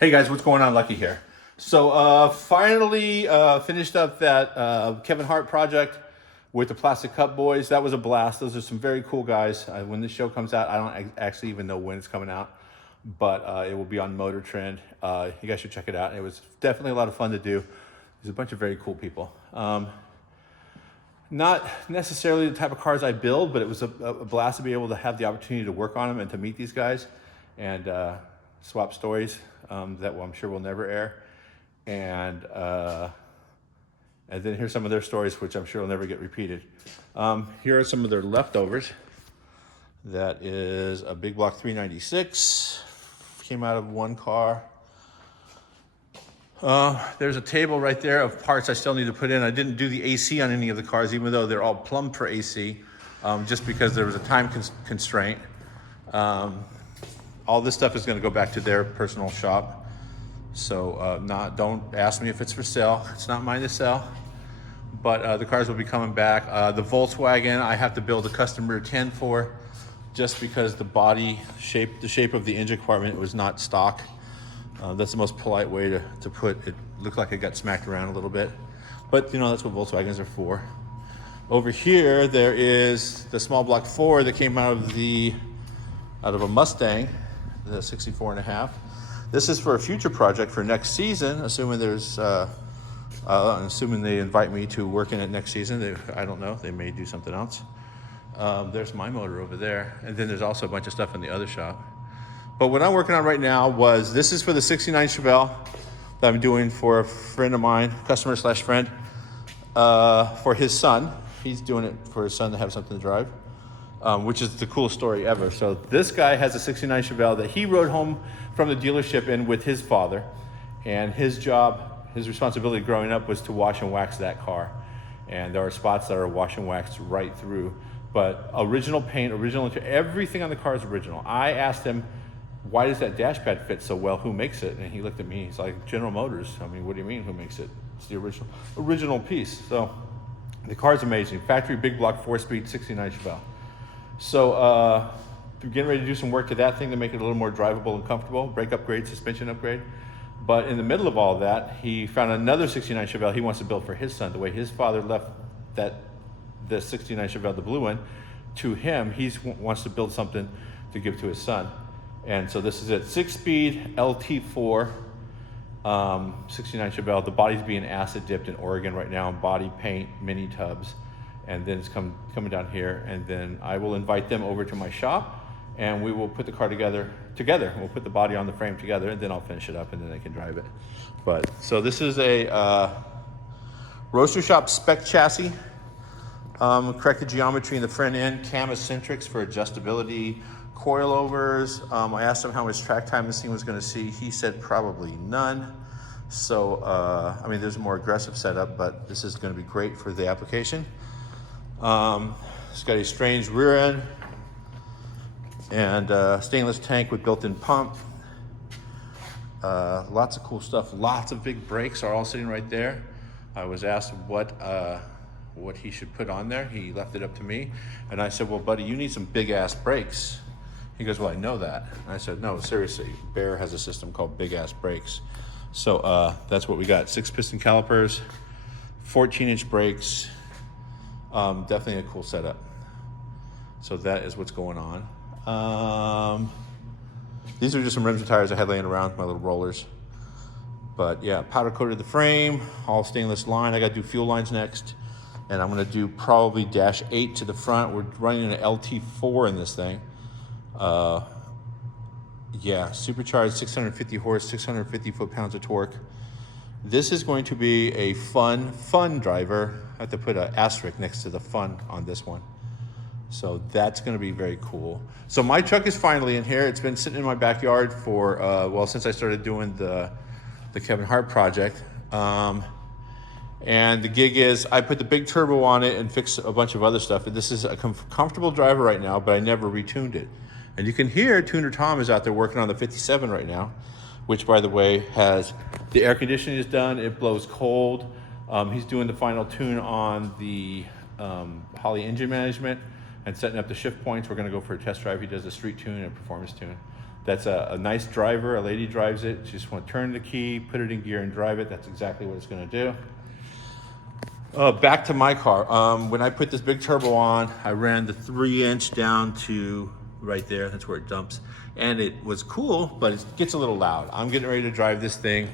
Hey guys, what's going on? Lucky here. So finally finished up that Kevin Hart project with the Plastic Cup Boys. That was a blast. Those are some very cool guys. When this show comes out, I don't actually even know when it's coming out, but it will be on Motor Trend. You guys should check it out. It was definitely a lot of fun to do. There's a bunch of very cool people. Not necessarily the type of cars I build, but it was a blast to be able to have the opportunity to work on them and to meet these guys and swap stories that I'm sure will never air. And then here's some of their stories, which I'm sure will never get repeated. Here are some of their leftovers. That is a big block 396. Came out of one car. There's a table right there of parts I still need to put in. I didn't do the AC on any of the cars, even though they're all plumbed for AC, just because there was a time constraint. All this stuff is going to go back to their personal shop. So don't ask me if it's for sale. It's not mine to sell. But the cars will be coming back. The Volkswagen, I have to build a custom rear 10 for, just because the body shape, the shape of the engine compartment was not stock. That's the most polite way to put it. Looked like it got smacked around a little bit. But you know, that's what Volkswagens are for. Over here, there is the small block 4 that came out of a Mustang, the 64.5. This is for a future project for next season, assuming assuming they invite me to work in it next season. I don't know, they may do something else. There's my motor over there. And then there's also a bunch of stuff in the other shop. But what I'm working on right now this is for the 69 Chevelle that I'm doing for a friend of mine, customer / friend, for his son. He's doing it for his son to have something to drive, which is the coolest story ever. So this guy has a 69 Chevelle that he rode home from the dealership in with his father. And his responsibility growing up was to wash and wax that car. And there are spots that are wash and waxed right through. But original paint, everything on the car is original. I asked him, why does that dash pad fit so well? Who makes it? And he looked at me, he's like, General Motors. I mean, what do you mean, who makes it? It's the original piece. So the car's amazing. Factory big block 4-speed 69 Chevelle. So we're getting ready to do some work to that thing to make it a little more drivable and comfortable. Brake upgrade, suspension upgrade. But in the middle of all that, he found another 69 Chevelle he wants to build for his son. The way his father left the 69 Chevelle, the blue one, to him, he wants to build something to give to his son. And so this is it, 6-speed LT4, 69 Chevelle. The body's being acid dipped in Oregon right now, body paint, mini tubs. And then it's coming down here. And then I will invite them over to my shop and we will put the car together. We'll put the body on the frame together and then I'll finish it up and then they can drive it. So this is a Roadstershop spec chassis. Corrected geometry in the front end, cam eccentrics for adjustability, coilovers. I asked him how much track time this thing was going to see. He said probably none. So, I mean, there's a more aggressive setup, but this is going to be great for the application. It's got a strange rear end and stainless tank with built-in pump. Lots of cool stuff. Lots of big brakes are all sitting right there. I was asked what he should put on there. He left it up to me. And I said, well, buddy, you need some big ass brakes. He goes, well, I know that. And I said, no, seriously, Bear has a system called big ass brakes. So that's what we got. 6-piston calipers, 14-inch brakes. Definitely a cool setup. So that is what's going on. These are just some rims and tires I had laying around, my little rollers. But yeah, powder coated the frame, all stainless line. I gotta do fuel lines next. And I'm gonna do probably dash 8 to the front. We're running an LT4 in this thing. Yeah, supercharged, 650 horse, 650 foot-pounds of torque. This is going to be a fun driver. I have to put an asterisk next to the fun on this one. So that's gonna be very cool. So my truck is finally in here. It's been sitting in my backyard for, since I started doing the Kevin Hart project. And the gig is, I put the big turbo on it and fixed a bunch of other stuff. This is a comfortable driver right now, but I never retuned it. And you can hear Tuner Tom is out there working on the 57 right now, which, by the way, has the air conditioning is done. It blows cold. He's doing the final tune on the Holley engine management and setting up the shift points. We're going to go for a test drive. He does a street tune and a performance tune. That's a nice driver. A lady drives it. She just want to turn the key, put it in gear, and drive it. That's exactly what it's going to do. Back to my car. When I put this big turbo on, I ran the 3-inch down to right there. That's where it dumps. And it was cool, but it gets a little loud. I'm getting ready to drive this thing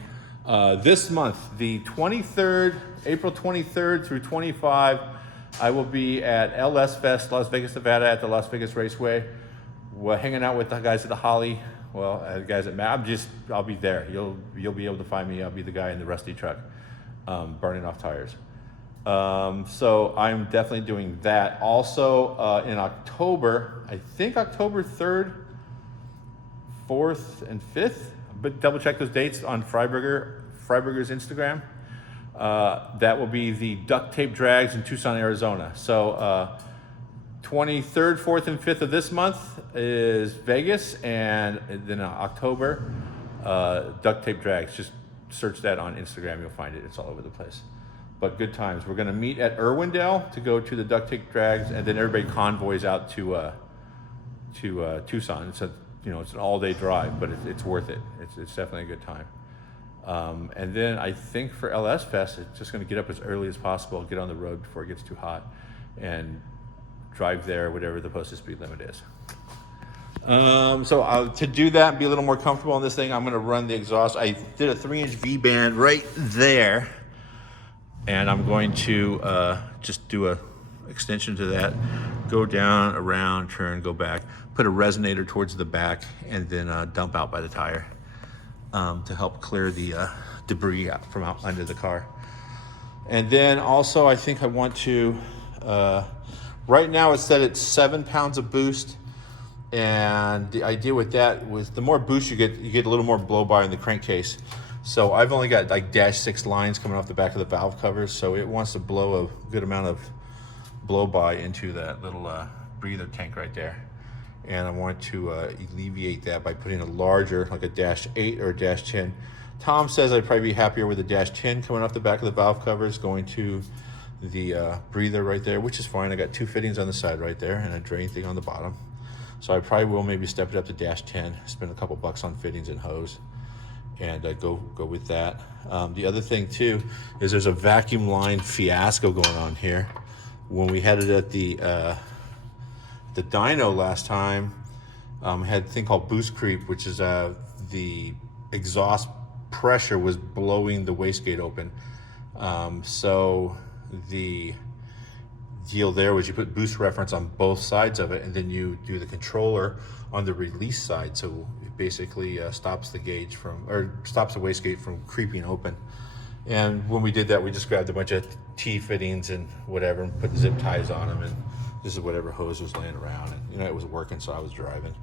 this month, the 23rd, April 23rd through 25. I will be at LS Fest, Las Vegas, Nevada, at the Las Vegas Raceway. We're hanging out with the guys at the Holly. Well, the guys at Matt. I'll be there. You'll be able to find me. I'll be the guy in the rusty truck, burning off tires. So I'm definitely doing that. Also, in October, I think October 3rd, 4th, and 5th, but double check those dates on Freiburger's Instagram. That will be the duct tape drags in Tucson, Arizona. So 23rd, 4th, and 5th of this month is Vegas, and then October, duct tape drags. Just search that on Instagram, you'll find it. It's all over the place. But good times. We're gonna meet at Irwindale to go to the duct tape drags, and then everybody convoys out to Tucson. It's it's an all-day drive, but it's worth it. It's definitely a good time. And then I think for LS Fest, it's just gonna get up as early as possible, get on the road before it gets too hot, and drive there, whatever the posted speed limit is. So to do that and be a little more comfortable on this thing, I'm gonna run the exhaust. I did a 3-inch V-band right there, and I'm going to just do a extension to that, go down, around, turn, go back, put a resonator towards the back, and then dump out by the tire to help clear the debris out from out under the car. And then also I think I want to, right now it's set at 7 pounds of boost, and the idea with that was the more boost you get a little more blow by in the crankcase. So I've only got like -6 lines coming off the back of the valve covers, so it wants to blow a good amount of blow by into that little breather tank right there. And I want to alleviate that by putting a larger, like a -8 or a -10. Tom says I'd probably be happier with a -10 coming off the back of the valve covers going to the breather right there, which is fine. I got 2 fittings on the side right there and a drain thing on the bottom. So I probably will maybe step it up to -10, spend a couple bucks on fittings and hose, and go with that. The other thing too is there's a vacuum line fiasco going on here. When we had it at the dyno last time, had a thing called boost creep, which is the exhaust pressure was blowing the wastegate open. So the deal there was you put boost reference on both sides of it, and then you do the controller on the release side. So it basically stops the gauge stops the wastegate from creeping open. And when we did that, we just grabbed a bunch of T fittings and whatever and put zip ties on them, and this is whatever hose was laying around, and it was working, so I was driving.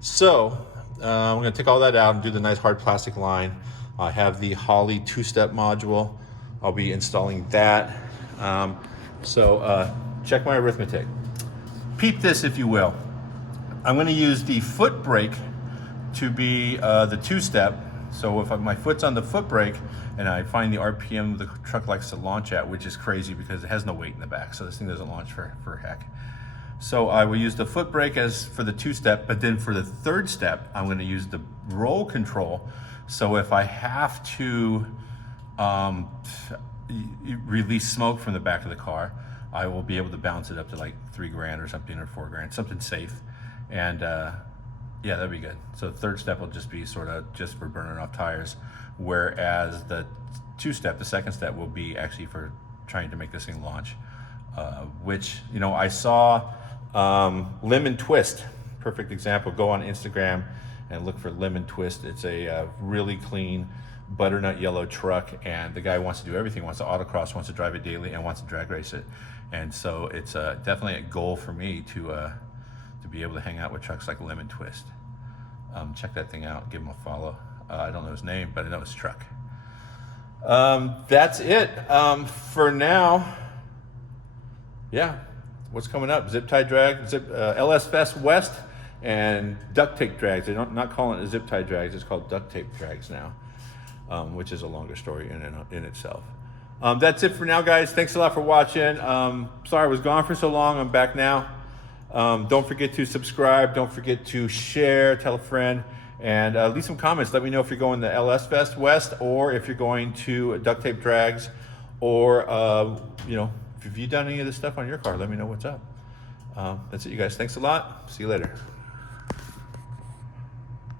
So I'm gonna take all that out and do the nice hard plastic line. I have the Holley 2-step module. I'll be installing that. So check my arithmetic. Peep this, if you will. I'm gonna use the foot brake to be the 2-step. So if my foot's on the foot brake and I find the RPM the truck likes to launch at, which is crazy because it has no weight in the back, so this thing doesn't launch for heck. So I will use the foot brake as for the 2-step, but then for the 3rd step, I'm gonna use the roll control. So if I have to release smoke from the back of the car, I will be able to bounce it up to like $3,000 or something, or $4,000, something safe. And yeah, that'd be good. So the 3rd step will just be sort of just for burning off tires, whereas the 2-step, the 2nd step, will be actually for trying to make this thing launch, which, I saw Lemon Twist, perfect example. Go on Instagram and look for Lemon Twist. It's a really clean butternut yellow truck, and the guy wants to do everything. Wants to autocross, wants to drive it daily, and wants to drag race it. And so it's definitely a goal for me to be able to hang out with trucks like Lemon Twist. Check that thing out, give him a follow. I don't know his name, but I know his truck. That's it for now. Yeah, what's coming up? Zip tie drag, LS Fest West, and duct tape drags. They're not calling it zip tie drags, it's called duct tape drags now, which is a longer story in itself. That's it for now, guys. Thanks a lot for watching. Sorry I was gone for so long. I'm back now. Don't forget to subscribe. Don't forget to share, tell a friend, And leave some comments. Let me know if you're going to LS Fest West, or if you're going to Duct Tape Drags, or you know, if you've done any of this stuff on your car, let me know what's up. That's it, you guys. Thanks a lot. See you later.